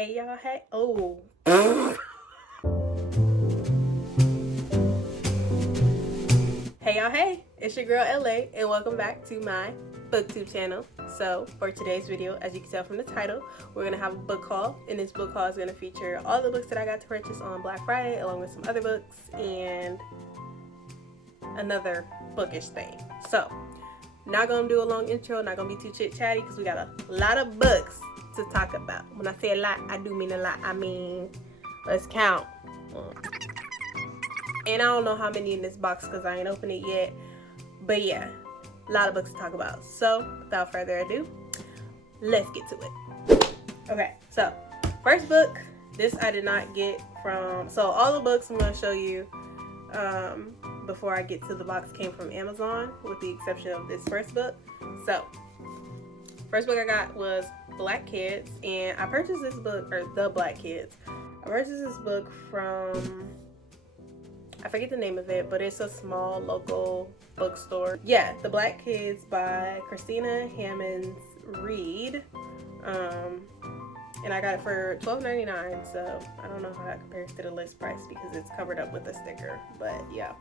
Hey y'all, hey, oh. Hey y'all, hey, it's your girl LA and welcome back to my booktube channel. So for today's video, as you can tell from the title, we're gonna have a book haul, and this book haul is gonna feature all the books that I got to purchase on Black Friday, along with some other books and another bookish thing. So not gonna do a long intro, not gonna be too chit chatty because we got a lot of books to talk about. When I say a lot, I do mean a lot. I mean, let's count. And I don't know how many in this box because I ain't opened it yet. But yeah, a lot of books to talk about. So without further ado, let's get to it. Okay, so first book, this I did not get from, so all the books I'm going to show you before I get to the box came from Amazon, with the exception of this first book. So first book I got was Black Kids, and I purchased this book, or The Black Kids. I purchased this book from, I forget the name of it, but it's a small local bookstore. Yeah, The Black Kids by Christina Hammonds Reed. And I got it for $12.99, so I don't know how that compares to the list price because it's covered up with a sticker, but yeah.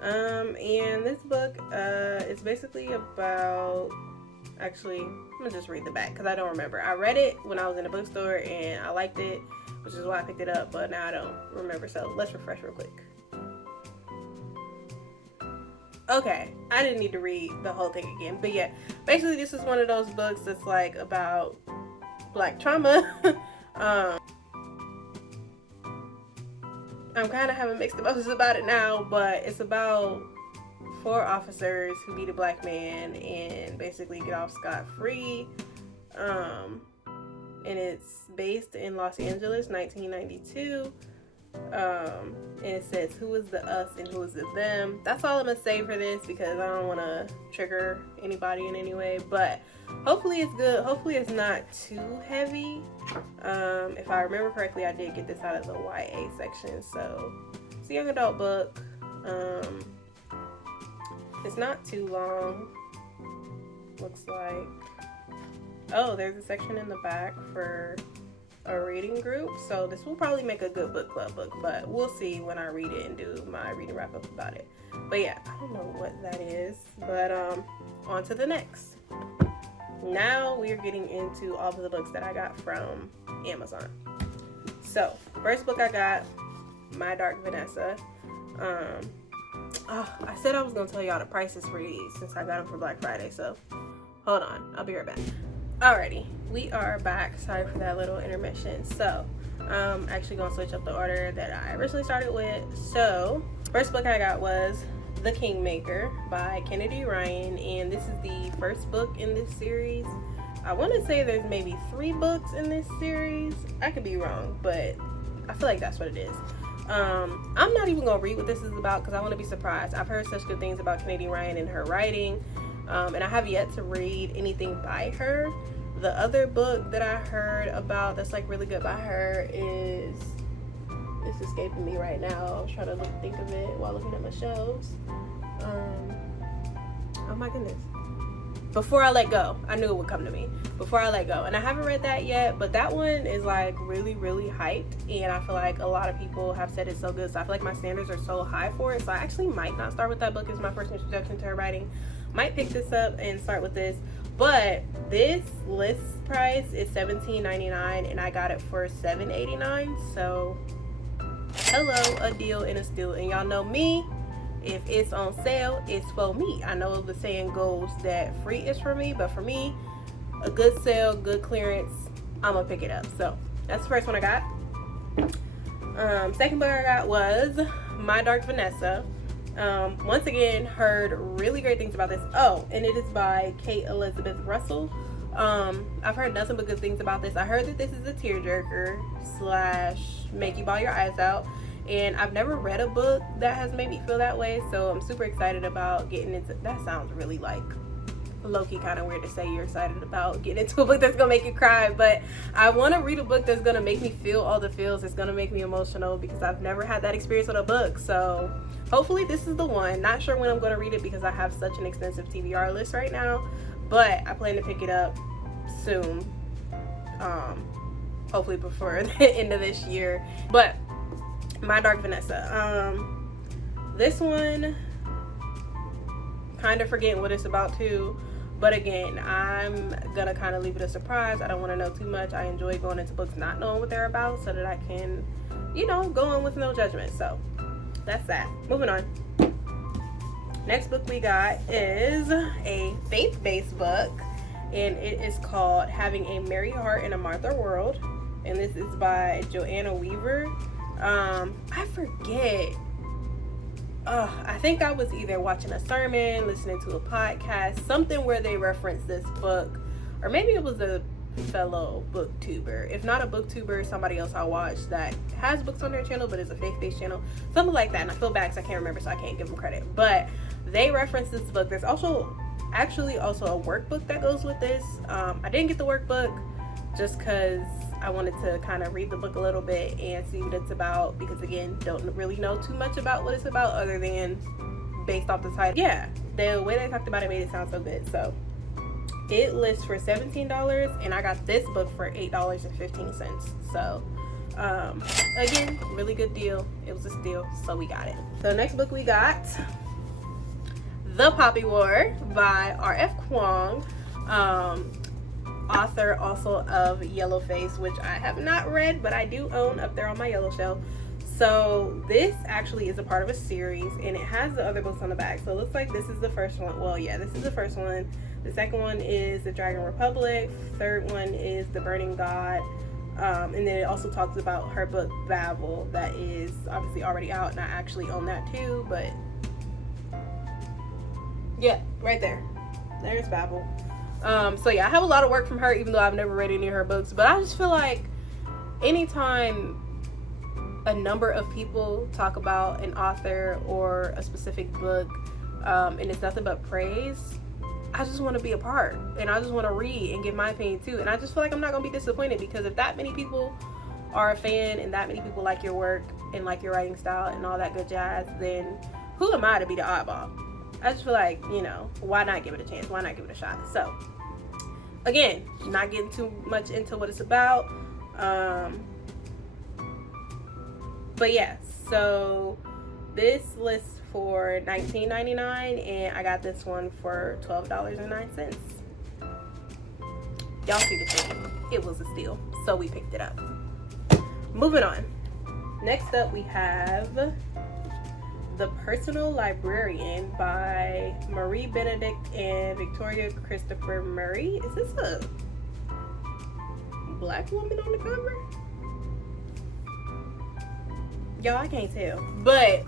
And this book is basically about, actually, I'm gonna just read the back because I don't remember. I read it when I was in the bookstore and I liked it, which is why I picked it up, but now I don't remember, so let's refresh real quick. Okay, I didn't need to read the whole thing again, but yeah, basically this is one of those books that's like about Black trauma. I'm kind of having mixed emotions about it now, but it's about 4 officers who beat a black man and basically get off scot-free. And it's based in Los Angeles, 1992. And it says who is the us and who is the them. That's all I'm gonna say for this because I don't want to trigger anybody in any way, but hopefully it's good. Hopefully it's not too heavy. If I remember correctly, I did get this out of the YA section, so it's a young adult book. It's not too long, looks like. Oh, there's a section in the back for a reading group, so this will probably make a good book club book, but we'll see when I read it and do my reading wrap up about it. But yeah, I don't know what that is, but on to the next. Now we are getting into all of the books that I got from Amazon. So first book I got, My Dark Vanessa. I said I was gonna tell y'all the prices for these since I got them for Black Friday, so hold on, I'll be right back. Alrighty, we are back. Sorry for that little intermission. So I'm actually gonna switch up the order that I originally started with. So first book I got was The Kingmaker by Kennedy Ryan, and this is the first book in this series. I want to say there's maybe 3 books in this series. I could be wrong, but I feel like that's what it is. I'm not even gonna read what this is about because I want to be surprised. I've heard such good things about Kennedy Ryan and her writing, and I have yet to read anything by her. The other book that I heard about that's like really good by her is, it's escaping me right now. I was trying to think of it while looking at my shelves. Oh my goodness. Before I Let Go. I knew it would come to me. Before I Let Go. And I haven't read that yet, but that one is like really, really hyped. And I feel like a lot of people have said it's so good. So I feel like my standards are so high for it. So I actually might not start with that book as my first introduction to her writing. Might pick this up and start with this. But this list price is $17.99 and I got it for $7.89. So hello, a deal and a steal. And y'all know me. If it's on sale, it's for me. I know the saying goes that free is for me, but for me, a good sale, good clearance, I'm gonna pick it up. So that's the first one I got. Second book I got was My Dark Vanessa. Once again, heard really great things about this. Oh, and it is by Kate Elizabeth Russell. I've heard nothing but good things about this. I heard that this is a tearjerker / make you bawl your eyes out. And I've never read a book that has made me feel that way, so I'm super excited about getting into. That sounds really like low-key kind of weird to say you're excited about getting into a book that's gonna make you cry, but I want to read a book that's gonna make me feel all the feels. It's gonna make me emotional because I've never had that experience with a book, so hopefully this is the one. Not sure when I'm gonna read it because I have such an extensive TBR list right now, but I plan to pick it up soon. hopefully before the end of this year. But My Dark Vanessa, this one, kind of forgetting what it's about too, but again, I'm gonna kind of leave it a surprise. I don't want to know too much. I enjoy going into books not knowing what they're about so that I can, you know, go in with no judgment. So that's that. Moving on. Next book we got is a faith-based book, and it is called Having a Merry Heart in a Martha World, and this is by Joanna Weaver. I forget. I think I was either watching a sermon, listening to a podcast, something where they referenced this book, or maybe it was a fellow booktuber. If not a booktuber, somebody else I watch that has books on their channel but is a faith-based channel, something like that. And I feel bad because I can't remember, so I can't give them credit. But they referenced this book. There's also actually also a workbook that goes with this. I didn't get the workbook just because I wanted to kind of read the book a little bit and see what it's about, because again, don't really know too much about what it's about other than based off the title. Yeah, the way they talked about it made it sound so good. So it lists for $17 and I got this book for $8.15. So again, really good deal. It was a steal, so we got it. So next book we got The Poppy War by R.F. Kuang, author also of Yellowface, which I have not read, but I do own up there on my yellow shelf. So this actually is a part of a series, and it has the other books on the back. So it looks like this is the first one. Well, yeah, this is the first one. The second one is The Dragon Republic. Third one is The Burning God. And then it also talks about her book Babel, that is obviously already out, and I actually own that too. But yeah, right there. There's Babel. So yeah, I have a lot of work from her, even though I've never read any of her books. But I just feel like anytime a number of people talk about an author or a specific book, and it's nothing but praise, I just want to be a part, and I just want to read and give my opinion too. And I just feel like I'm not going to be disappointed, because if that many people are a fan and that many people like your work and like your writing style and all that good jazz, then who am I to be the oddball? I just feel like, you know, why not give it a chance? Why not give it a shot? So again, not getting too much into what it's about. But yeah, so this lists for $19.99 and I got this one for $12.09. Y'all see the thing. It was a steal, so we picked it up. Moving on. Next up we have The Personal Librarian by Marie Benedict and Victoria Christopher Murray. Is this a black woman on the cover? Y'all, I can't tell. But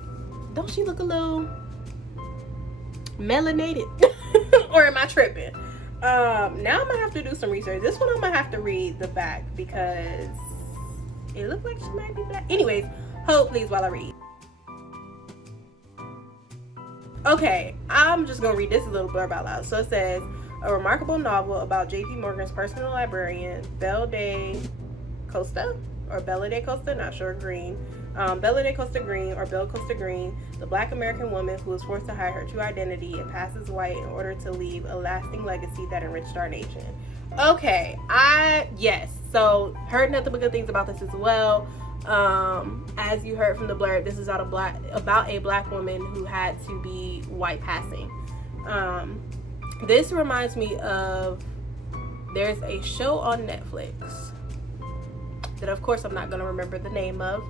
don't she look a little melanated? Or am I tripping? Now I'm gonna have to do some research. This one I'm gonna have to read the back because it looks like she might be black. Anyways, hold please while I read. Okay, I'm just gonna read this little blurb out loud. So it says, a remarkable novel about J.P. Morgan's personal librarian, Belle de Costa, or Bella de Costa, not sure, Green. Bella de Costa Green, or Belle Costa Green, the black American woman who was forced to hide her true identity and pass as white in order to leave a lasting legacy that enriched our nation. Okay, yes, so heard nothing but good things about this as well. As you heard from the blurb, this is about a black woman who had to be white passing. This reminds me of, there's a show on Netflix that of course I'm not going to remember the name of,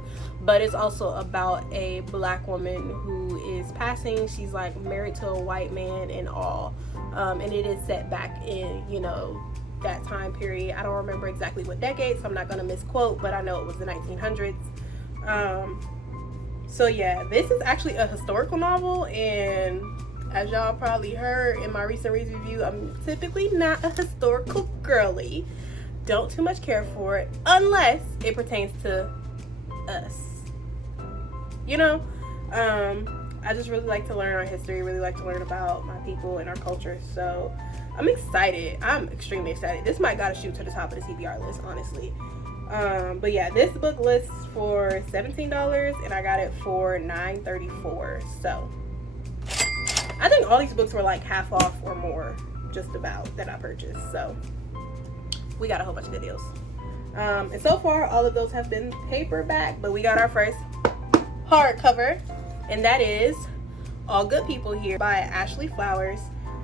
but it's also about a black woman who is passing. She's like married to a white man and all, and it is set back in, you know, that time period. I don't remember exactly what decade, so I'm not going to misquote, but I know it was the 1900s. So yeah, this is actually a historical novel, and as y'all probably heard in my recent review, I'm typically not a historical girly. Don't too much care for it unless it pertains to us. You know, I just really like to learn our history, really like to learn about my people and our culture. So I'm excited. I'm extremely excited. This might gotta shoot to the top of the TBR list, honestly. But yeah, this book lists for $17 and I got it for $9.34. So I think all these books were like half off or more, just about, that I purchased. So we got a whole bunch of good deals. And so far, all of those have been paperback, but we got our first hardcover, and that is All Good People Here by Ashley Flowers.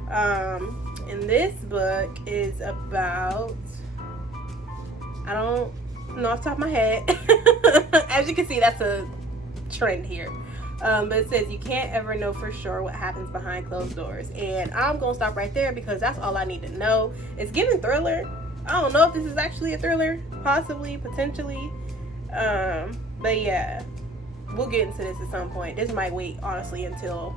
And this book is about, I don't know off the top of my head. As you can see, that's a trend here. But it says you can't ever know for sure what happens behind closed doors. And I'm gonna stop right there because that's all I need to know. It's giving thriller. I don't know if this is actually a thriller, possibly, potentially. But yeah, we'll get into this at some point. This might wait, honestly, until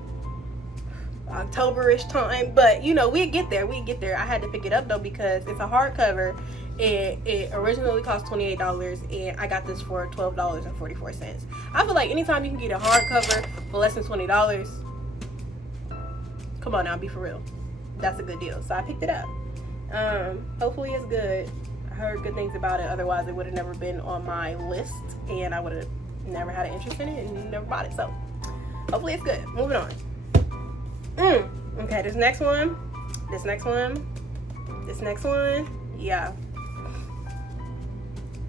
October-ish time. But, you know, we get there. I had to pick it up, though, because it's a hardcover. It originally cost $28, and I got this for $12.44. I feel like anytime you can get a hardcover for less than $20, come on now, be for real. That's a good deal. So I picked it up. Hopefully it's good. I heard good things about it. Otherwise, it would have never been on my list, and I would have never had an interest in it and never bought it. So hopefully it's good. Moving on. Okay, this next one. Yeah.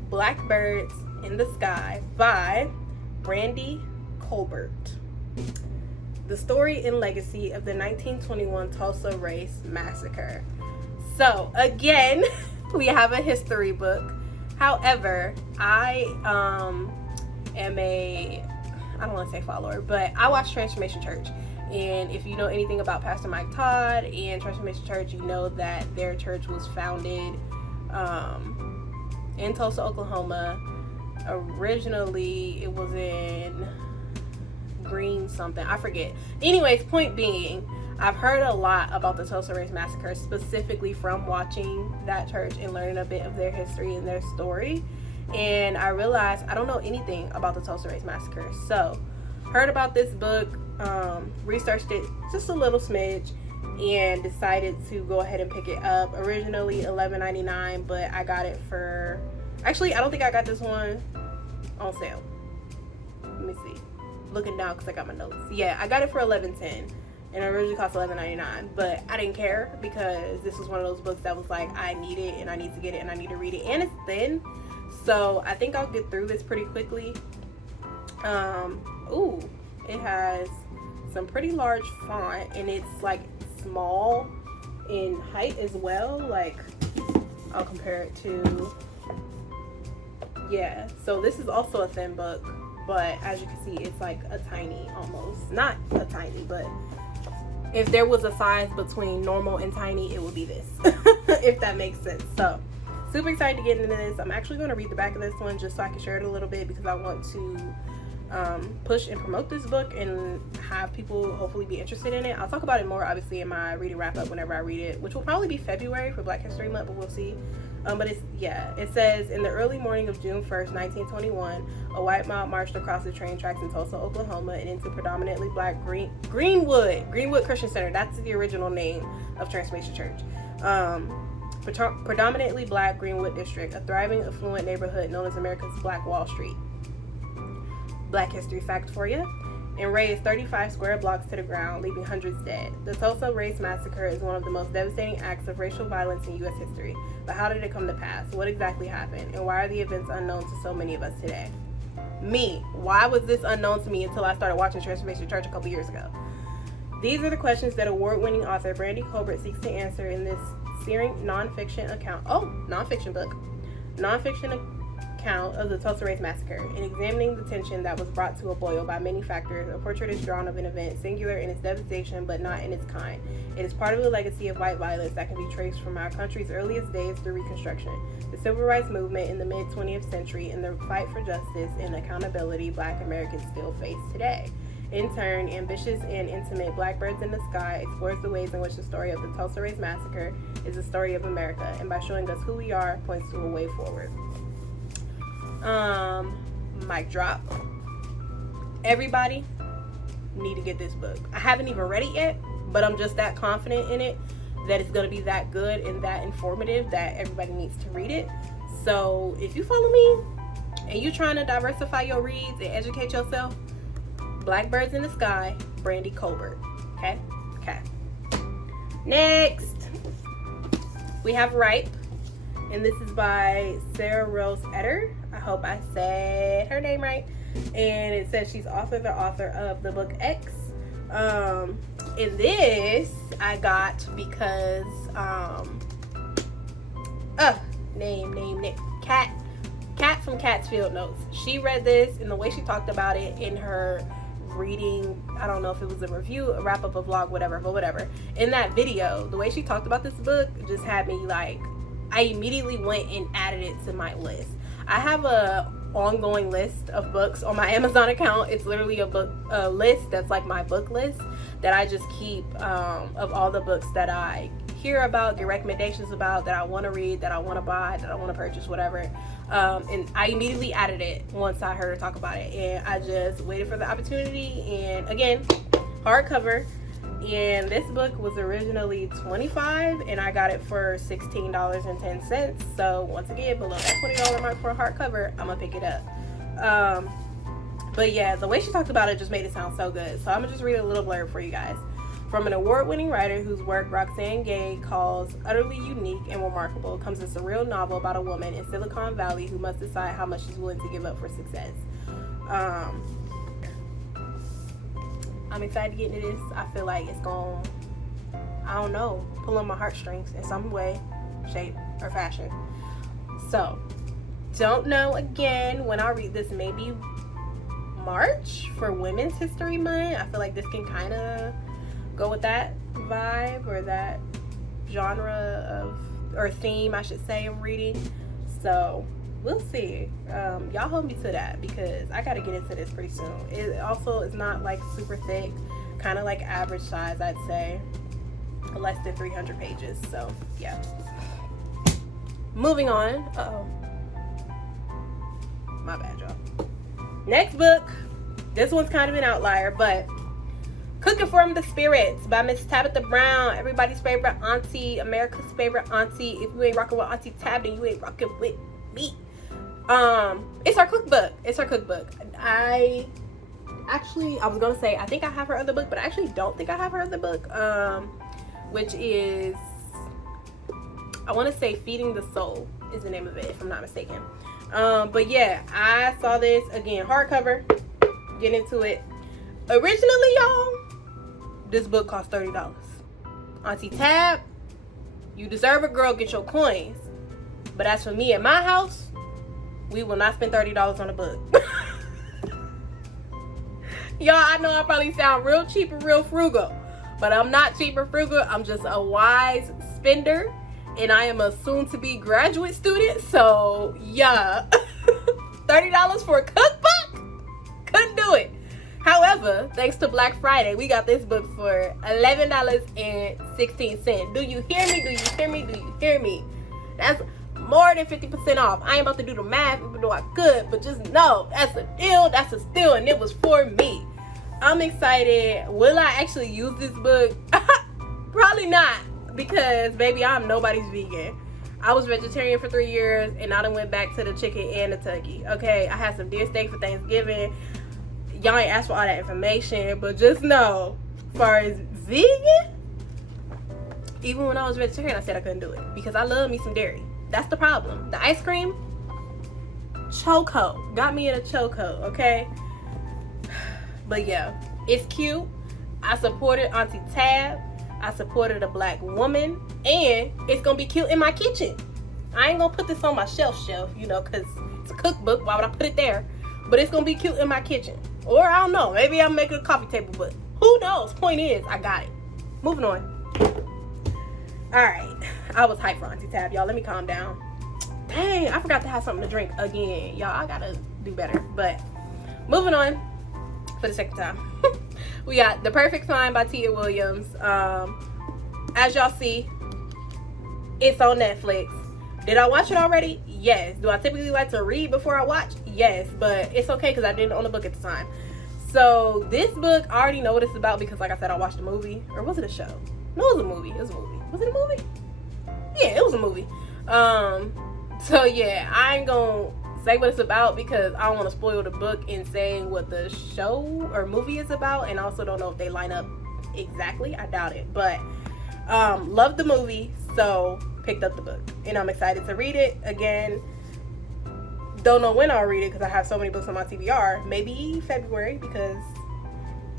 Blackbirds in the Sky by Brandy Colbert. The story and legacy of the 1921 Tulsa Race Massacre. So again, we have a history book. However, I am a, I don't want to say follower, but I watch Transformation Church. And if you know anything about Pastor Mike Todd and Transformation Church, you know that their church was founded in Tulsa, Oklahoma. Originally, it was in Green something. I forget. Anyways, point being, I've heard a lot about the Tulsa Race Massacre, specifically from watching that church and learning a bit of their history and their story. And I realized I don't know anything about the Tulsa Race Massacre. So, heard about this book, researched it just a little smidge, and decided to go ahead and pick it up. Originally $11.99, but I got it for, actually I don't think I got this one on sale. Let me see, looking down because I got my notes. Yeah, I got it for $11.10, and it originally cost $11.99, but I didn't care because this was one of those books that was like, I need it and I need to get it and I need to read it, and it's thin, so I think I'll get through this pretty quickly. Ooh, it has some pretty large font, and it's like small in height as well. Like, I'll compare it to, yeah, so this is also a thin book, but as you can see, it's like a tiny, almost, not a tiny, but if there was a size between normal and tiny, it would be this. If that makes sense. So super excited to get into this. I'm actually going to read the back of this one just so I can share it a little bit, because I want to push and promote this book and have people hopefully be interested in it. I'll talk about it more obviously in my reading wrap up whenever I read it, which will probably be February for Black History Month, but we'll see. But it's, yeah, it says, in the early morning of June 1st, 1921, a white mob marched across the train tracks in Tulsa, Oklahoma, and into predominantly black Greenwood Christian Center. That's the original name of Transformation Church. Predominantly black Greenwood district, a thriving, affluent neighborhood known as America's Black Wall Street. Black history fact for you. And razed 35 square blocks to the ground, leaving hundreds dead. The Tulsa Race Massacre is one of the most devastating acts of racial violence in U.S. history. But how did it come to pass? What exactly happened? And why are the events unknown to so many of us today? Why was this unknown to me until I started watching Transformation Church a couple years ago? These are the questions that award-winning author Brandy Colbert seeks to answer in this searing nonfiction account of the Tulsa Race Massacre. In examining the tension that was brought to a boil by many factors, a portrait is drawn of an event singular in its devastation but not in its kind. It is part of the legacy of white violence that can be traced from our country's earliest days through Reconstruction, the Civil Rights Movement in the mid-20th century, and the fight for justice and accountability Black Americans still face today. In turn, ambitious and intimate Blackbirds in the Sky explores the ways in which the story of the Tulsa Race Massacre is the story of America, and by showing us who we are, points to a way forward. Mic drop. Everybody need to get this book. I haven't even read it yet, but I'm just that confident in it that it's going to be that good and that informative that everybody needs to read it. So if you follow me and you're trying to diversify your reads and educate yourself, Blackbirds in the Sky, Brandy Colbert. Okay? Next, we have Ripe. and this is by Sarah Rose Etter. I hope I said her name right. And it says she's the author of the book X. And this I got because name Cat from Cat's Field Notes. She read this, and the way she talked about it in her reading, I don't know if it was a review, a wrap up, a vlog, whatever, but whatever, in that video, the way she talked about this book just had me like, I immediately went and added it to my list. I have a ongoing list of books on my Amazon account. It's literally a list that's like my book list that I just keep of all the books that I hear about, get recommendations about, that I want to read, that I want to buy, that I want to purchase, whatever. And I immediately added it once I heard her talk about it, and I just waited for the opportunity. And again, hardcover, and this book was originally $25 and I got it for $16.10. So once again, below that $20 mark for a hardcover, I'm gonna pick it up. But yeah, the way she talked about it just made it sound so good. So I'm gonna just read a little blurb for you guys. From an award-winning writer whose work Roxane Gay calls utterly unique and remarkable, comes a surreal novel about a woman in Silicon Valley who must decide how much she's willing to give up for success. I'm excited to get into this. I feel like it's going, I don't know, pull on my heartstrings in some way, shape, or fashion. So, don't know again when I'll read this. Maybe March for Women's History Month. I feel like this can kind of go with that vibe or that genre of, or theme I should say, of reading. So we'll see. Y'all hold me to that because I gotta get into this pretty soon. It also is not like super thick, kind of like average size, I'd say, less than 300 pages. So yeah, moving on. My bad, y'all. Next book, this one's kind of an outlier, but Cooking from the Spirits by Miss Tabitha Brown, everybody's favorite auntie, America's favorite auntie. If you ain't rocking with Auntie Tab, then you ain't rocking with me. It's her cookbook. I was gonna say I think I have her other book, but I actually don't think I have her other book. Which is, I want to say Feeding the Soul is the name of it, if I'm not mistaken. But yeah, I saw this again, hardcover. Get into it. Originally, y'all, this book cost $30. Auntie Tab, you deserve it, girl. Get your coins. But as for me at my house, we will not spend $30 on a book. Y'all, I know I probably sound real cheap and real frugal, but I'm not cheap or frugal. I'm just a wise spender, and I am a soon-to-be graduate student. So yeah, $30 for a cookbook? Couldn't do it. However, thanks to Black Friday, we got this book for $11.16. Do you hear me? Do you hear me? Do you hear me? That's more than 50% off. I ain't about to do the math, even though I could, but just know that's a deal. That's a steal, and it was for me. I'm excited. Will I actually use this book? Probably not, because baby, I'm nobody's vegan. I was vegetarian for 3 years, and I done went back to the chicken and the turkey. Okay, I had some deer steak for Thanksgiving. Y'all ain't asked for all that information, but just know, as far as vegan, even when I was vegetarian, I said I couldn't do it because I love me some dairy. That's the problem. The ice cream, choco, got me in a choco, okay? But yeah, it's cute. I supported Auntie Tab. I supported a Black woman, and it's gonna be cute in my kitchen. I ain't gonna put this on my shelf, you know, because it's a cookbook. Why would I put it there? But it's gonna be cute in my kitchen. Or I don't know, maybe I'm making a coffee table book. Who knows? Point is, I got it. Moving on. Alright, I was hyped for Auntie Tab, y'all. Let me calm down. Dang, I forgot to have something to drink again. Y'all, I gotta do better. But moving on for the second time. We got The Perfect Find by Tia Williams. As y'all see, it's on Netflix. Did I watch it already? Yes. Do I typically like to read before I watch? Yes, but it's okay because I didn't own the book at the time. So this book, I already know what it's about because, like I said, I watched a movie. Or was it a show? No, it was a movie. It was a movie. Was it a movie? Yeah, it was a movie. So yeah, I ain't gonna say what it's about because I don't want to spoil the book in saying what the show or movie is about, and I also don't know if they line up exactly. I doubt it, but love the movie. So picked up the book, and I'm excited to read it. Again, don't know when I'll read it because I have so many books on my TBR. Maybe February, because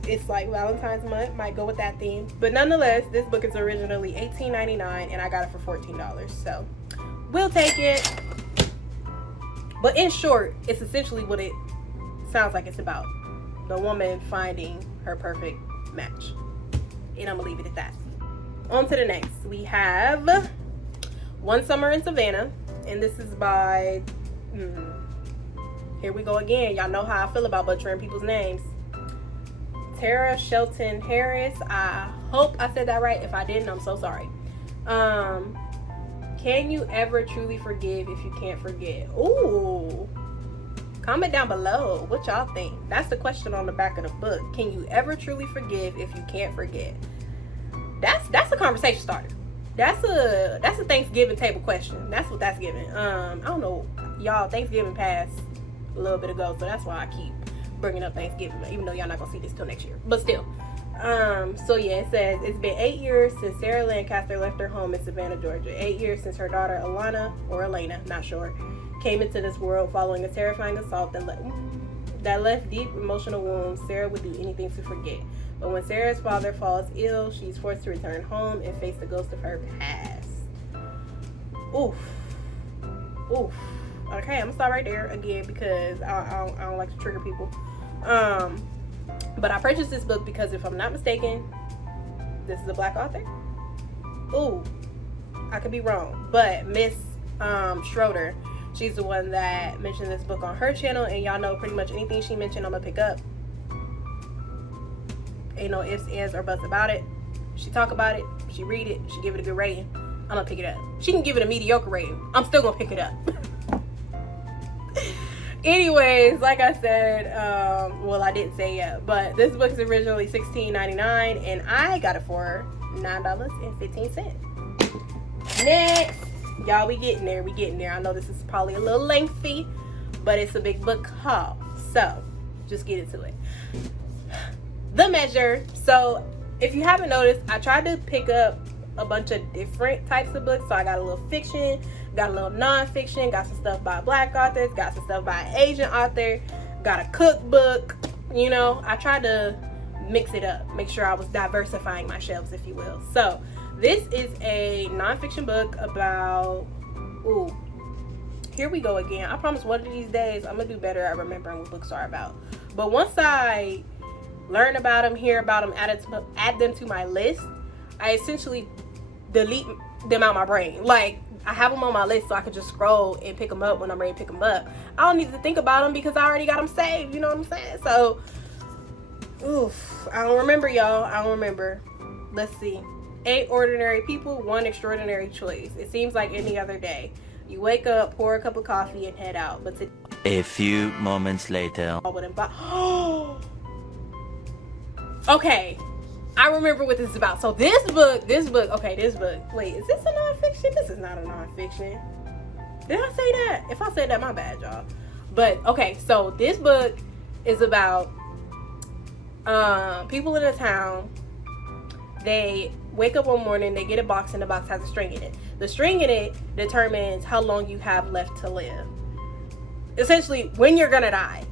it's like Valentine's month, might go with that theme. But nonetheless, this book is originally $18.99 and I got it for $14, so we'll take it. But in short, it's essentially what it sounds like it's about: the woman finding her perfect match. And I'm gonna leave it at that. On to the next. We have One Summer in Savannah, and this is by here we go again. Y'all know how I feel about butchering people's names. Tara Shelton Harris. I hope I said that right. If I didn't, I'm so sorry. Can you ever truly forgive if you can't forget? Ooh. Comment down below what y'all think. That's the question on the back of the book. Can you ever truly forgive if you can't forget? That's a conversation starter. That's a Thanksgiving table question. That's what that's giving. I don't know, y'all. Thanksgiving passed a little bit ago, so that's why I keep bringing up Thanksgiving, even though y'all not gonna see this till next year. But still. So yeah, it says it's been 8 years since Sarah Lancaster left her home in Savannah, Georgia. 8 years since her daughter Alana, or Elena, not sure, came into this world following a terrifying assault that left deep emotional wounds. Sarah would do anything to forget. But when Sarah's father falls ill, she's forced to return home and face the ghost of her past. Oof. Oof. Okay, I'm gonna stop right there again because I don't like to trigger people. But I purchased this book because, if I'm not mistaken, this is a Black author. Ooh, I could be wrong, but Miss Schroeder, she's the one that mentioned this book on her channel, and y'all know pretty much anything she mentioned I'm gonna pick up. Ain't no ifs, ands, or buts about it. She talk about it, she read it, she give it a good rating, I'm gonna pick it up. She can give it a mediocre rating, I'm still gonna pick it up. Anyways, like I said, well, I didn't say yet, but this book is originally $16.99 and I got it for $9.15. Next, y'all, we getting there. I know this is probably a little lengthy, but it's a big book haul, so just get into it. The Measure. So if you haven't noticed, I tried to pick up a bunch of different types of books. So I got a little fiction, got a little non-fiction, got some stuff by Black authors, got some stuff by an Asian author, got a cookbook. You know, I tried to mix it up, make sure I was diversifying my shelves, if you will. So this is a non-fiction book about, ooh, here we go again. I promise one of these days I'm gonna do better at remembering what books are about. But once I learn about them, hear about them, add them to my list, I essentially delete them out my brain. Like, I have them on my list so I can just scroll and pick them up when I'm ready to pick them up. I don't need to think about them because I already got them saved, you know what I'm saying? So, oof, I don't remember, y'all. I don't remember. Let's see. 8 ordinary people, 1 extraordinary choice. It seems like any other day. You wake up, pour a cup of coffee, and head out. But a few moments later. Okay, I remember what this is about. So this book, wait, is this a nonfiction? This is not a nonfiction. Did I say that? If I said that, my bad, y'all. But okay, so this book is about people in a town. They wake up one morning, they get a box, and the box has a string in it. The string in it determines how long you have left to live. Essentially, when you're gonna die.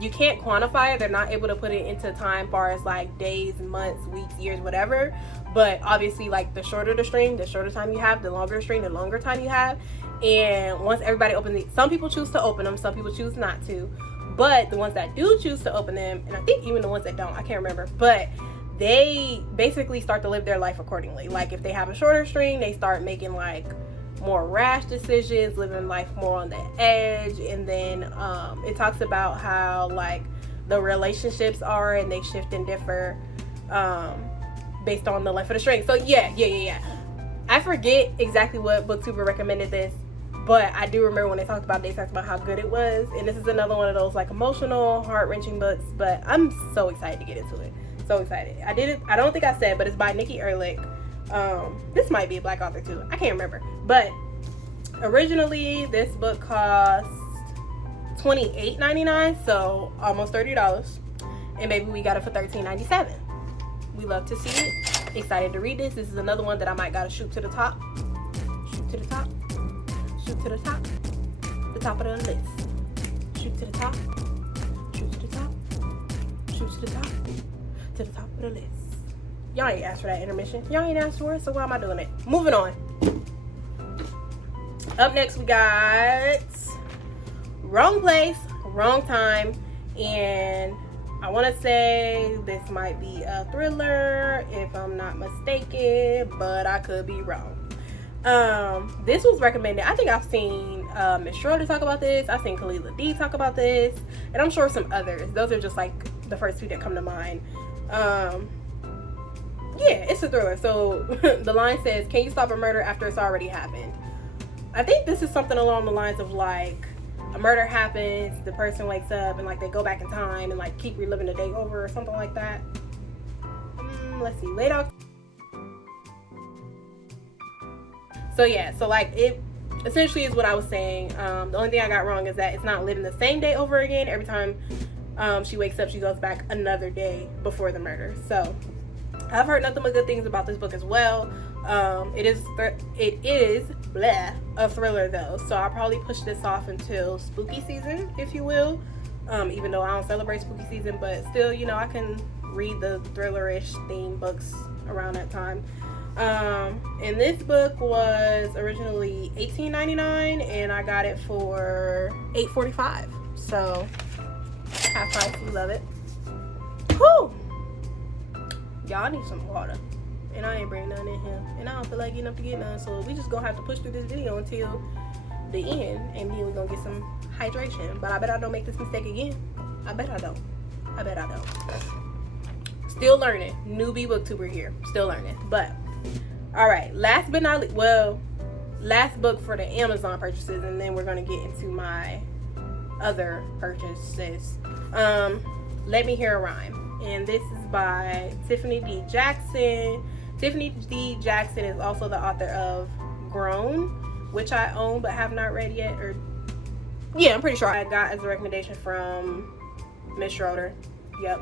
You can't quantify it. They're not able to put it into time far as like days, months, weeks, years, whatever. But obviously, like, the shorter the string, the shorter time you have, the longer the string, the longer time you have. And once everybody opens it, some people choose to open them, some people choose not to. But the ones that do choose to open them, and I think even the ones that don't, I can't remember, but they basically start to live their life accordingly. Like, if they have a shorter string, they start making like more rash decisions, living life more on the edge. And then it talks about how like the relationships are, and they shift and differ based on the length of the string. So yeah. I forget exactly what booktuber recommended this, but I do remember when they talked about how good it was. And this is another one of those like emotional, heart-wrenching books, but I'm so excited to get into it. So excited. I don't think I said, but it's by Nikki Ehrlich. This might be a Black author too, I can't remember. But originally this book cost $28.99, so almost $30, and maybe we got it for $13.97. We love to see it. Excited to read this. This is another one that I might gotta shoot to the top. to the top. Shoot to the top. The top of the list. Shoot to the top. Shoot to the top. Shoot to the top. To the top of the list. Y'all ain't asked for that intermission. Y'all ain't asked for it, so why am I doing it? Moving on. Up next, we got Wrong Place, Wrong Time, and I want to say this might be a thriller if I'm not mistaken, but I could be wrong. This was recommended. I think I've seen Miss Schroeder talk about this. I've seen Kalila D talk about this, and I'm sure some others. Those are just like the first two that come to mind. Yeah, it's a thriller. So the line says, can you stop a murder after it's already happened? I think this is something along the lines of like, a murder happens, the person wakes up and like they go back in time and like keep reliving the day over or something like that. Let's see, late October. So yeah, so like it essentially is what I was saying. The only thing I got wrong is that it's not living the same day over again. Every time she wakes up, she goes back another day before the murder. So I've heard nothing but good things about this book as well. It is a thriller though, so I'll probably push this off until spooky season, if you will. Even though I don't celebrate spooky season, but still, you know, I can read the thriller-ish theme books around that time. And this book was originally $18.99 and I got it for $8.45. So half price, we love it. Whew! Y'all need some water. And I ain't bringing none in here. And I don't feel like getting up to get none. So we just gonna have to push through this video until the end. And then we're gonna get some hydration. But I bet I don't make this mistake again. I bet I don't. I bet I don't. Still learning. Newbie booktuber here. Still learning. But, alright. Last but not least. Well, last book for the Amazon purchases. And then we're gonna get into my other purchases. Let Me Hear a Rhyme. And this is by Tiffany D. Jackson. Tiffany D. Jackson is also the author of Grown, which I own but have not read yet. Or yeah, I'm pretty sure I got as a recommendation from Miss Schroeder. Yep.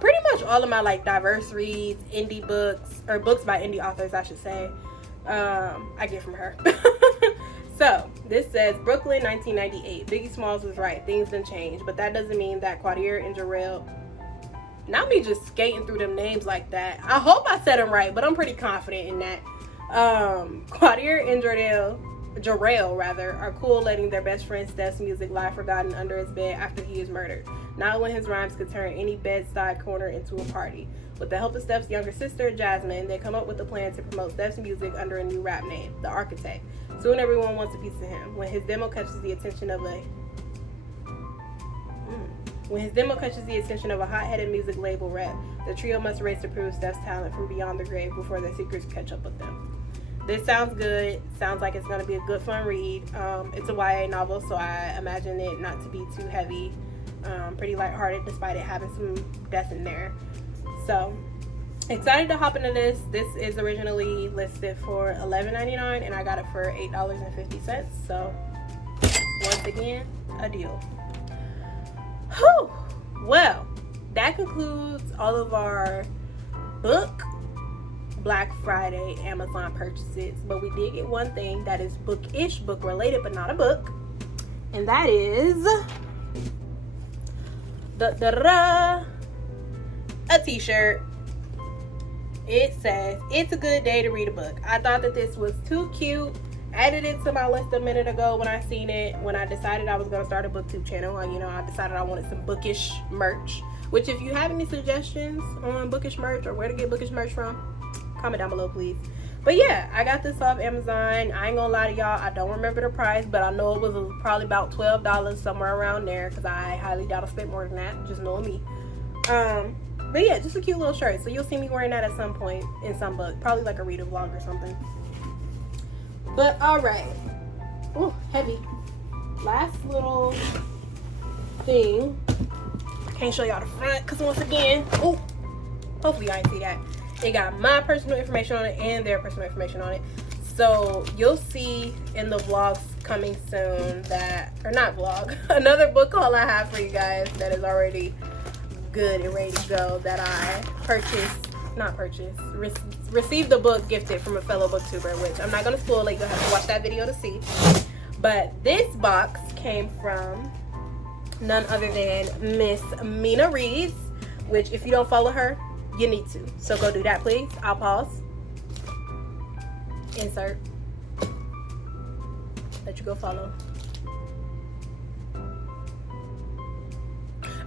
Pretty much all of my like diverse reads, indie books, or books by indie authors, I should say, I get from her. So, this says, Brooklyn, 1998. Biggie Smalls was right. Things done changed. But that doesn't mean that Quadier and Jarrell... Not me just skating through them names like that. I hope I said them right, but I'm pretty confident in that. Quadier and Jarrell are cool letting their best friend Steph's music lie forgotten under his bed after he is murdered. Not when his rhymes could turn any bedside corner into a party. With the help of Steph's younger sister, Jasmine, they come up with a plan to promote Steph's music under a new rap name, The Architect. Soon everyone wants a piece of him. When his demo catches the attention of a hot-headed music label rep, the trio must race to prove Steph's talent from beyond the grave before their secrets catch up with them. This sounds good. Sounds like it's going to be a good, fun read. It's a YA novel, so I imagine it not to be too heavy. Pretty lighthearted, despite it having some death in there. So, excited to hop into this. This is originally listed for $11.99 and I got it for $8.50. So, once again, a deal. Whew! Well, that concludes all of our book Black Friday Amazon purchases. But we did get one thing that is bookish, book related, but not a book. And that is a t-shirt. It says, "It's a good day to read a book." I thought that this was too cute. Added it to my list a minute ago when I seen it. When I decided I was going to start a booktube channel, I decided I wanted some bookish merch. Which, if you have any suggestions on bookish merch or where to get bookish merch from, comment down below, please. But yeah, I got this off Amazon. I ain't gonna lie to y'all, I don't remember the price, but I know it was probably about $12, somewhere around there, because I highly doubt I spent more than that, just knowing me. But yeah, just a cute little shirt. So you'll see me wearing that at some point in some book, probably like a read a vlog or something. But alright. Ooh, heavy. Last little thing. Can't show y'all the front because once again, oh, hopefully y'all ain't see that. It got my personal information on it and their personal information on it. So you'll see in the vlogs coming soon that, or not vlog, another book haul I have for you guys that is already good and ready to go that I purchased not purchase, received the book gifted from a fellow booktuber, which I'm not gonna spoil it. You'll have to watch that video to see. But this box came from none other than Miss Mina Reeves, which if you don't follow her, you need to. So go do that, please. I'll pause. Insert. Let you go follow.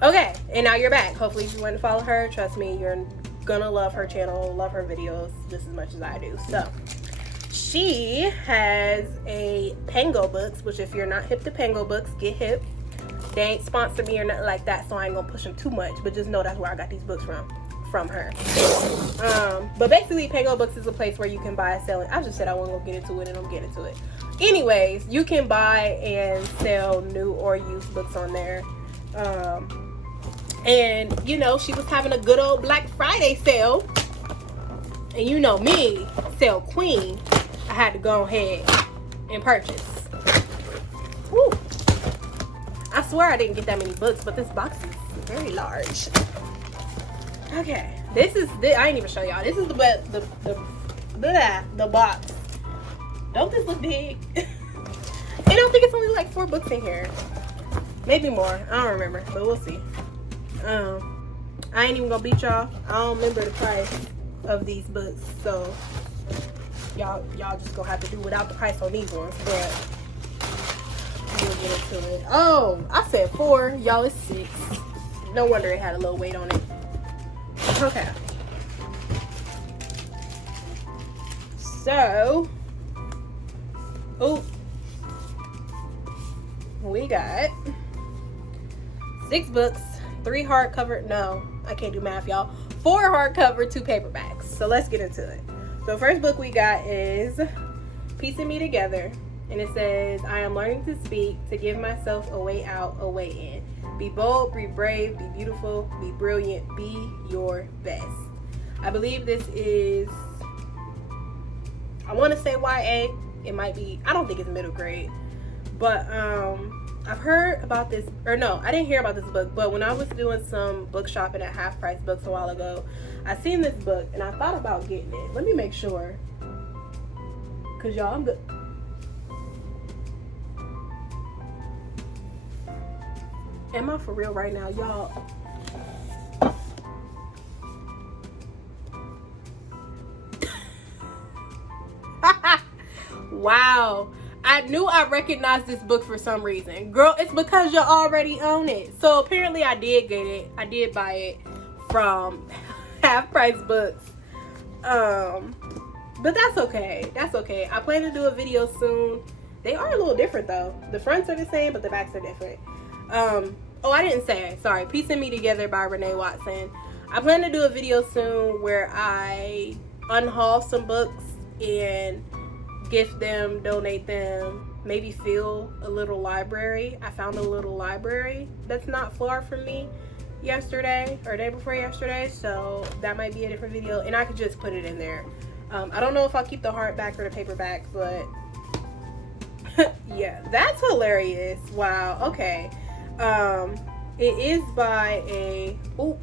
Okay, and now you're back. Hopefully if you want to follow her, trust me, you're gonna love her channel, love her videos just as much as I do. So she has a PANGO books, which if you're not hip to PANGO books, get hip. They ain't sponsored me or nothing like that, so I ain't gonna push them too much, but just know that's where I got these books from her. But basically PANGO books is a place where you can buy and sell it. I just said I wasn't gonna get into it, and I'm getting into it. Anyways, you can buy and sell new or used books on there. And you know, she was having a good old Black Friday sale, and you know me, sale queen, I had to go ahead and purchase. Woo. I swear I didn't get that many books, but this box is very large. Okay, I didn't even show y'all. This is the box. Don't this look big? I don't think it's only like 4 books in here, maybe more. I don't remember, but we'll see. I ain't even gonna beat y'all. I don't remember the price of these books, so y'all just gonna have to do without the price on these ones. But we'll get into it. Oh, I said 4, y'all. It's 6. No wonder it had a little weight on it. Okay. So, we got 6 books, 3 hardcover. No, I can't do math, y'all. 4 hardcover, 2 paperbacks. So let's get into it. So first book we got is Piecing Me Together, and it says, I am learning to speak, to give myself a way out, a way in. Be bold, be brave, be beautiful, be brilliant, be your best. I believe this is, I want to say YA. It might be, I don't think it's middle grade, but I've heard about this, or no, I didn't hear about this book, but when I was doing some book shopping at Half Price Books a while ago, I seen this book and I thought about getting it. Let me make sure, cause y'all, I'm good. Am I for real right now, y'all? Wow. I knew I recognized this book for some reason. Girl, it's because you already own it. So apparently I did get it. I did buy it from Half Price Books. But that's okay. That's okay. I plan to do a video soon. They are a little different though. The fronts are the same, but the backs are different. Oh, I didn't say. Sorry. Piecing Me Together by Renee Watson. I plan to do a video soon where I unhaul some books and gift them, donate them, maybe fill a little library. I found a little library that's not far from me yesterday or day before yesterday, so that might be a different video, and I could just put it in there. I don't know if I'll keep the hardback or the paperback, but yeah, that's hilarious. Wow. Okay. It is by a, ooh,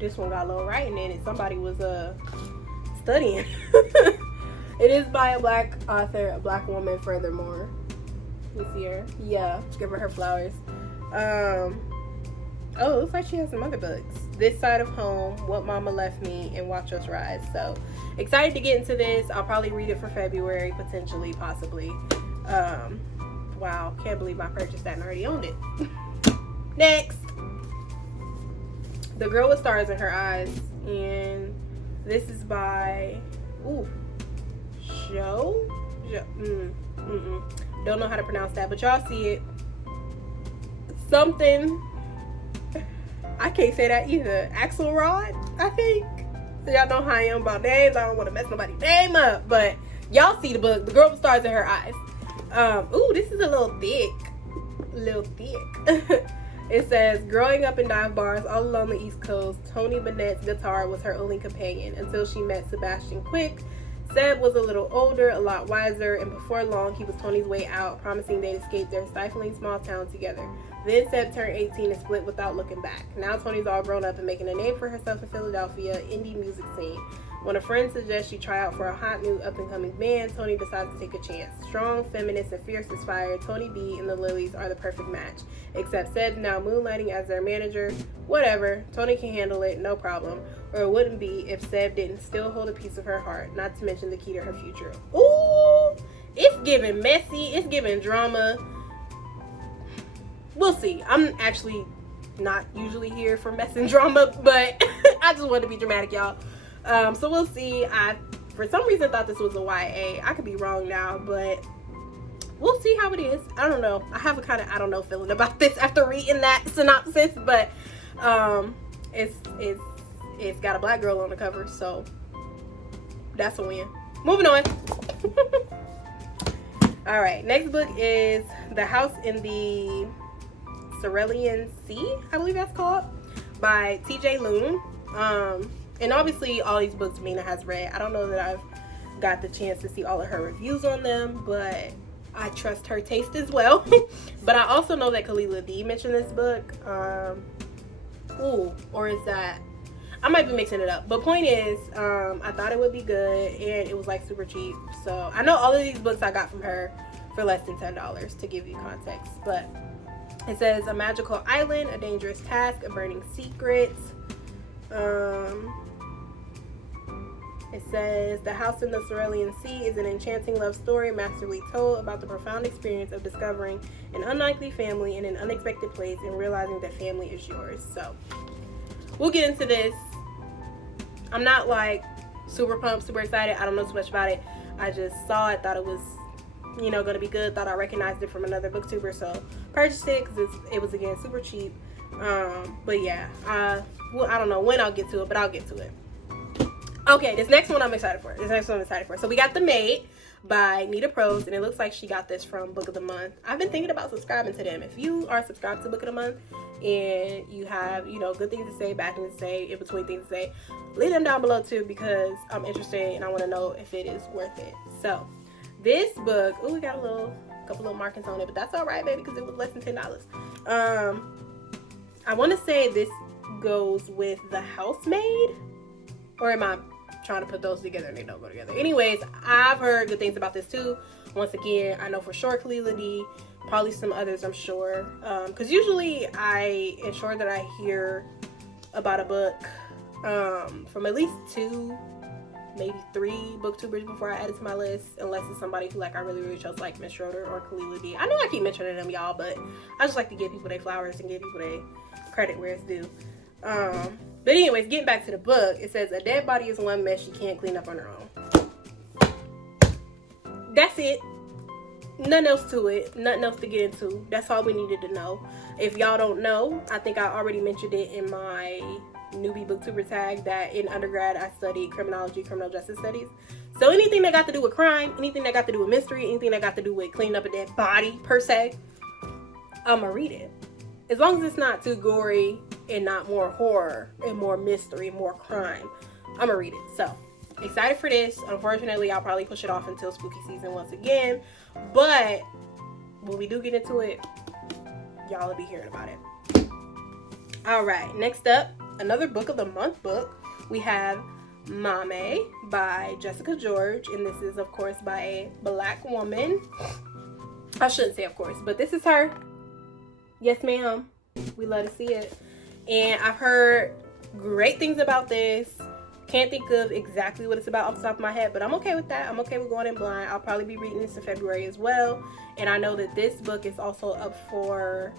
this one got a little writing in it. Somebody was studying. It is by a Black author, a Black woman, furthermore. You see her? Yeah, give her flowers. Oh, it looks like she has some other books. This Side of Home, What Mama Left Me, and Watch Us Rise. So, excited to get into this. I'll probably read it for February, potentially, possibly. Wow, can't believe I purchased that and already owned it. Next. The Girl with Stars in Her Eyes. And this is by, ooh, don't know how to pronounce that, but y'all see it. Something, I can't say that either. Axelrod, I think. So y'all know how I am about names. I don't want to mess nobody's name up, but y'all see the book, The Girl with Stars in Her Eyes. Ooh, this is a little thick. It says, growing up in dive bars all along the East Coast, Tony Bennett's guitar was her only companion until she met Sebastian Quick, Seb was a little older, a lot wiser, and before long, he was Tony's way out, promising they'd escape their stifling small town together. Then Seb turned 18 and split without looking back. Now Tony's all grown up and making a name for herself in Philadelphia indie music scene. When a friend suggests she try out for a hot new up-and-coming band, Tony decides to take a chance. Strong, feminist, and fierce as fire, Tony B and the Lilies are the perfect match. Except Seb's now moonlighting as their manager. Whatever, Tony can handle it, no problem. Or it wouldn't be if Seb didn't still hold a piece of her heart, not to mention the key to her future. Ooh, it's giving messy, it's giving drama. We'll see. I'm actually not usually here for mess and drama, but I just wanted to be dramatic, y'all. So we'll see. I, for some reason, thought this was a YA. I could be wrong now, but we'll see how it is. I don't know. I have a kind of I don't know feeling about this after reading that synopsis, but it's got a black girl on the cover, so that's a win. Moving on. All right, next book is The House in the Cerulean Sea, I believe that's called, by TJ Loon. And obviously all these books Mina has read. I don't know that I've got the chance to see all of her reviews on them, but I trust her taste as well. But I also know that Kalila D mentioned this book. Or is that, I might be mixing it up, but point is, I thought it would be good, and it was like super cheap. So I know all of these books I got from her for less than $10, to give you context. But it says, a magical island, a dangerous task, a burning secret. It says, The House in the Cerulean Sea is an enchanting love story masterfully told about the profound experience of discovering an unlikely family in an unexpected place and realizing that family is yours. So we'll get into this. I'm not like super pumped, super excited. I don't know too much about it. I just saw it, thought it was, you know, gonna be good. Thought I recognized it from another booktuber, so purchased it because it was again super cheap. But yeah, well, I don't know when I'll get to it, but I'll get to it. Okay, this next one I'm excited for. So we got The Maid by Nita Prose, and it looks like she got this from Book of the Month. I've been thinking about subscribing to them. If you are subscribed to Book of the Month and you have, you know, good things to say, bad things to say, in between things to say, leave them down below too, because I'm interested and I want to know if it is worth it. So this book, we got a couple little markings on it, but that's all right, baby, because it was less than $10. I want to say this goes with The Housemaid, or am I trying to put those together and they don't go together? Anyways, I've heard good things about this too. Once again, I know for sure Kalila D, probably some others, I'm sure, because usually I ensure that I hear about a book from at least 2, maybe 3 booktubers before I add it to my list, unless it's somebody who like I really chose, like Miss Schroeder or Kalila D. I know I keep mentioning them, y'all, but I just like to give people their flowers and give people their credit where it's due. But anyways, getting back to the book, it says, a dead body is one mess she can't clean up on her own. That's it. Nothing else to it. Nothing else to get into. That's all we needed to know. If y'all don't know, I think I already mentioned it in my newbie booktuber tag that in undergrad I studied criminology, criminal justice studies. So anything that got to do with crime, anything that got to do with mystery, anything that got to do with cleaning up a dead body per se, I'ma read it. As long as it's not too gory and not more horror and more mystery, more crime, I'm gonna read it. So excited for this. Unfortunately, I'll probably push it off until spooky season once again, but when we do get into it, y'all will be hearing about it. All right, next up, another Book of the Month book. We have Mame by Jessica George, and this is of course by a black woman. I shouldn't say of course, but this is her. Yes, ma'am. We love to see it. And I've heard great things about this. Can't think of exactly what it's about off the top of my head, but I'm okay with that. I'm okay with going in blind. I'll probably be reading this in February as well. And I know that this book is also up for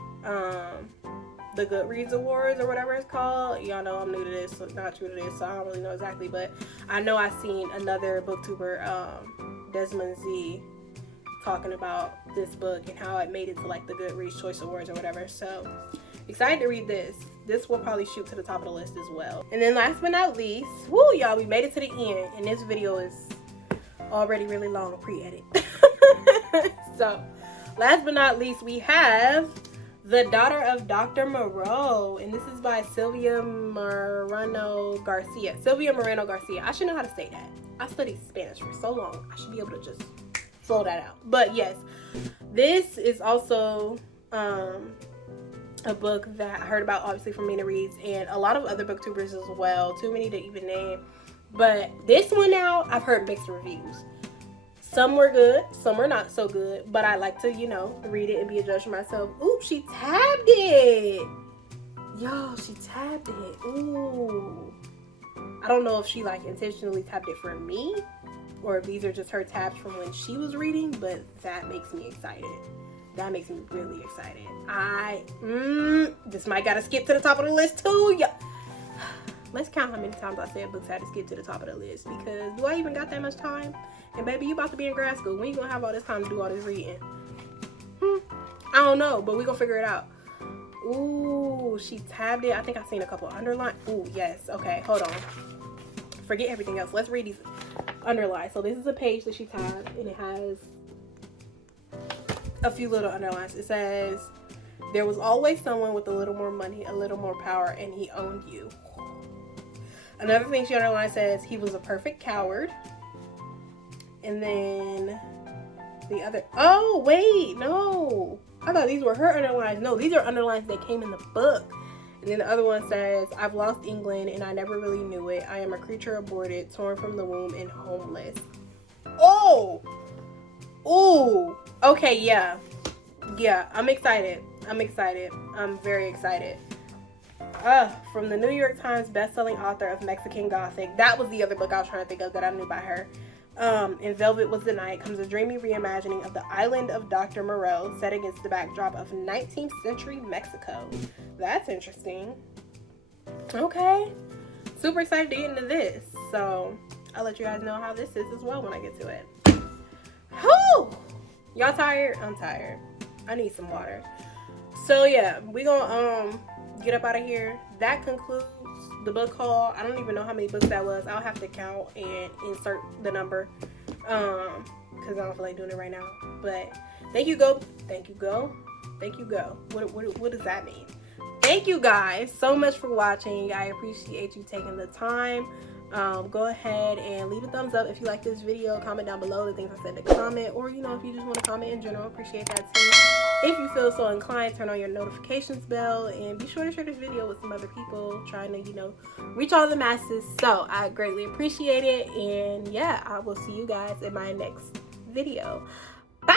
the Goodreads Awards or whatever it's called. Y'all know I'm new to this, not true to this, so I don't really know exactly. But I know I've seen another booktuber, Desmond Z, talking about this book and how it made it to like the Goodreads Choice Awards or whatever. So excited to read this. This will probably shoot to the top of the list as well. And then last but not least, woo, y'all, we made it to the end, and this video is already really long pre-edit. So last but not least, we have The Daughter of Dr Maro, and this is by Sylvia Moreno Garcia. Sylvia Moreno Garcia. I should know how to say that. I studied Spanish for so long. I should be able to just flow that out. But yes, this is also a book that I heard about, obviously, from Mina Reads and a lot of other booktubers as well. Too many to even name. But this one now, I've heard mixed reviews. Some were good, some were not so good, but I like to, you know, read it and be a judge for myself. Ooh, she tabbed it. Yo, she tabbed it. Ooh. I don't know if she like intentionally tabbed it for me or if these are just her tabs from when she was reading, but that makes me excited. That makes me really excited. This might gotta skip to the top of the list too. Yeah. Let's count how many times I said books had to skip to the top of the list, because do I even got that much time? And baby, you about to be in grad school. When you gonna have all this time to do all this reading? I don't know, but we gonna figure it out. Ooh, she tabbed it. I think I've seen a couple underline. Ooh, yes. Okay, hold on. Forget everything else. Let's read these underlines. So this is a page that she tabbed, and it has a few little underlines. It says, there was always someone with a little more money, a little more power, and he owned you. Another thing she underlined says, he was a perfect coward. And then the other, oh wait, no, I thought these were her underlines. No, these are underlines that came in the book. And then the other one says, I've lost England and I never really knew it. I am a creature aborted, torn from the womb and homeless. Oh, okay, yeah, I'm excited. I'm very excited. From the New York Times best-selling author of Mexican Gothic. That was the other book I was trying to think of that I knew by her. In Velvet Was the Night comes a dreamy reimagining of the island of Dr. Maro, set against the backdrop of 19th century Mexico. That's interesting. Okay. Super excited to get into this. So, I'll let you guys know how this is as well when I get to it. Whew! Y'all tired? I'm tired. I need some water. So, yeah. We gonna, get up out of here. That concludes the book haul. I don't even know how many books that was. I'll have to count and insert the number because I don't feel like doing it right now. But thank you go what does that mean? Thank you guys so much for watching. I appreciate you taking the time. Go ahead and leave a thumbs up if you like this video. Comment down below the things I said to comment, or you know, if you just want to comment in general, appreciate that too. If you feel so inclined, turn on your notifications bell and be sure to share this video with some other people trying to, you know, reach all the masses. So I greatly appreciate it, and yeah, I will see you guys in my next video. Bye.